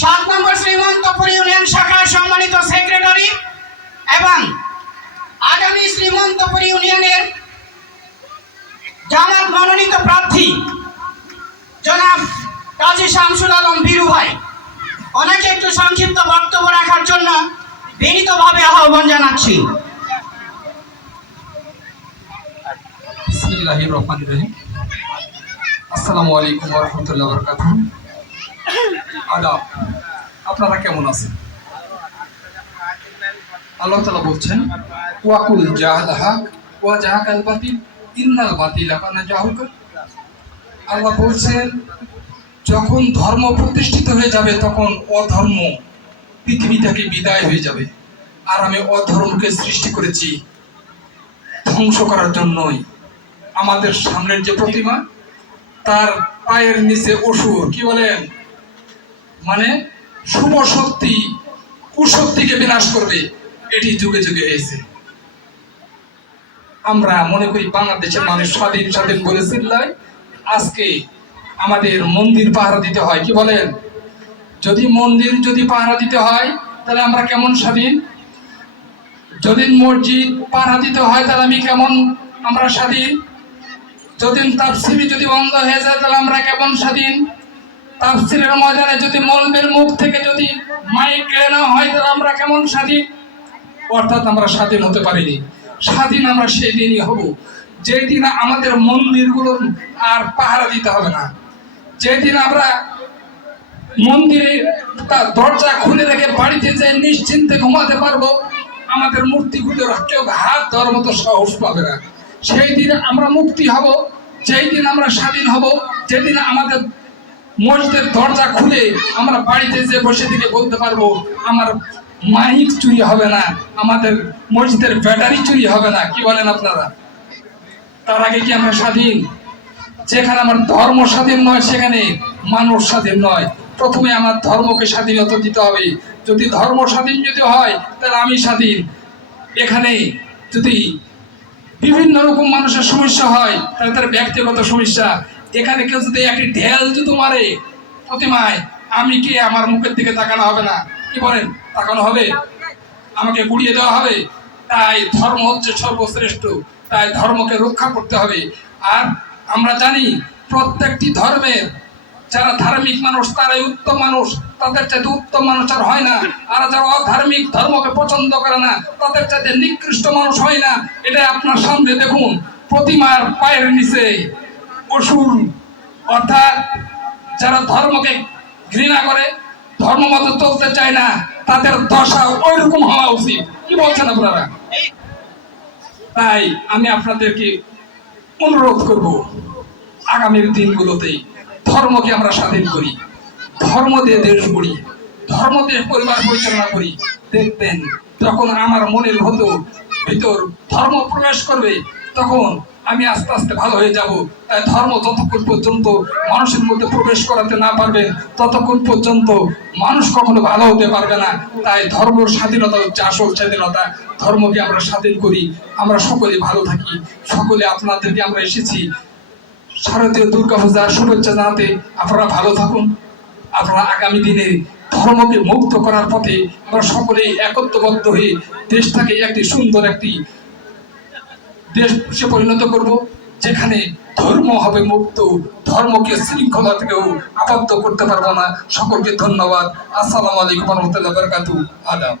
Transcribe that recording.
7 নম্বর Srimantapur union শাখার সম্মানিত secretary এবং আগামী শ্রীমন্তপুর ইউনিয়নের জামাত মনোনীত প্রার্থী জনাব কাজী শামসুল আলম বীরু ভাই অনেকে একটু সংক্ষিপ্ত বক্তব্য রাখার জন্য বিনীতভাবে আহ্বান জানাচ্ছি। বিসমিল্লাহির রহমানির রহিম। আসসালামু আলাইকুম ওয়া রাহমাতুল্লাহি ওয়া বারাকাতুহু। আদাব, আপনারা কেমন আছেন? আল্লাহ তাআলা বলছেন, ওয়াকুল জাহাল হক ওয়া জাহাকাল বাতিল ইন্নাল বাতিলা কানা জাহুকা। আল্লাহ বলছেন, যখন ধর্ম প্রতিষ্ঠিত হয়ে যাবে তখন অধর্ম পৃথিবী থেকে বিদায় হয়ে যাবে। আর আমি অধর্মকে সৃষ্টি করেছি ধ্বংস করার জন্যই। আমাদের সামনের যে প্রতিমা, তার পায়ের নিচে অসুর, কি বলেন, মানে শুভ শক্তি কুশক্তিকে বিনাশ করবে, এটি যুগে যুগে হয়েছে। আমরা মনে করি বাংলাদেশের মানুষ স্বাধীন স্বাধীন বলে চিল্লায়। আজকে আমাদের মন্দির পাহারা দিতে হয়, কি বলেন? যদি মন্দির পাহারা দিতে হয় তাহলে আমরা কেমন স্বাধীন? যদি মসজিদ পাহারা দিতে হয় তাহলে আমরা স্বাধীন? যদি তাফসীর যদি বন্ধ হয়ে যায় তাহলে আমরা কেমন স্বাধীন? তাফসীরের ময়দানে যদি মলবের মুখ থেকে যদি মাইক কেড়ে নেওয়া হয় তাহলে আমরা কেমন স্বাধীন? অর্থাৎ আমরা স্বাধীন হতে পারিনি। স্বাধীন আমরা সেই দিনই হব যেদিন আমাদের মন্দিরগুলো আর পাহারা দিতে হবে না, যেদিন আমরা মন্দিরে তার দরজা খুলে রেখে বাড়িতে যে নিশ্চিন্তে ঘুমাতে পারবো, আমাদের মূর্তিগুলোর কেউ হাত ধরার মতো সাহস পাবে না। সেই দিন আমরা মুক্তি হব, যেই দিন আমরা স্বাধীন হব, যেদিন আমাদের মসজিদের দরজা খুলে আমরা বাড়িতে যে বসে থেকে বলতে পারবো আমার মাইক চুরি হবে না, আমাদের মসজিদের ব্যাটারি চুরি হবে না, কি বলেন আপনারা? তার আগে কি আমরা স্বাধীন? যেখানে আমার ধর্ম স্বাধীন নয় সেখানে মানুষ স্বাধীন নয়। প্রথমে আমার ধর্মকে স্বাধীনতা দিতে হবে। যদি ধর্ম স্বাধীন যদি হয় তাহলে আমি স্বাধীন। এখানে যদি বিভিন্ন রকম মানুষের সমস্যা হয় তাহলে তার ব্যক্তিগত সমস্যা। এখানে কেউ যদি একটি ঢেল যদি মারে প্রতিমায়, আমি কি আমার মুখের দিকে তাকানো হবে না? কি বলেন? তাকানো হবে, আমাকে গুড়িয়ে দেওয়া হবে। তাই ধর্ম হচ্ছে সর্বশ্রেষ্ঠ, তাই ধর্মকে রক্ষা করতে হবে। আর আমরা জানি প্রত্যেকটি ধর্মের যারা ধার্মিক মানুষ তারাই উত্তম মানুষ, তাদের চাইতে উত্তম মানুষ আর হয় না। আর যারা অধার্মিক ধর্মকে পছন্দ করে না তাদের চাইতে নিকৃষ্ট মানুষ হয় না। এটা আপনার সামনে দেখুন, প্রতিমার পায়ের নিচে অসুর, অর্থাৎ যারা ধর্মকে ঘৃণা করে, ধর্ম মতো চলতে চায় না, তাদের দশা ওইরকম হওয়া উচিত। কি বলছেন আপনারা? তাই আমি আপনাদেরকে অনুরোধ করব, আগামীর দিনগুলোতে ধর্মকে আমরা স্বাধীন করি, ধর্ম দিয়ে দেশ গড়ি, ধর্ম দিয়ে পরিবার পরিচালনা করি। দেখবেন যখন আমার মনের ভিতর ধর্ম প্রবেশ করবে তখন আমি আস্তে আস্তে ভালো হয়ে যাব। তাই ধর্ম যতক্ষণ পর্যন্ত মানুষের মধ্যে প্রবেশ করাতে না পারবে ততক্ষণ পর্যন্ত মানুষ কখনো ভালো হতে পারবে না। তাই ধর্মের স্বাধীনতা হচ্ছে আসল স্বাধীনতা। ধর্মকে আমরা স্বাধীন করি, আমরা সকলে ভালো থাকি। সকলে আপনাদেরকে আমরা এসেছি শারদীয় দুর্গাপূজার শুভেচ্ছা জানাতে। আপনারা ভালো থাকুন। আপনারা আগামী দিনে ধর্মকে মুক্ত করার পথে আমরা সকলেই একত্রবদ্ধ হয়ে দেশটাকে একটি সুন্দর একটি দেশে পরিণত করব, যেখানে ধর্ম হবে মুক্ত, ধর্মকে শৃঙ্খলা থেকেও আবদ্ধ করতে পারবো না। সকলকে ধন্যবাদ। আসসালামু আলাইকুম ওয়া রাহমাতুল্লাহি ওয়া বারাকাতুহু। আদাব।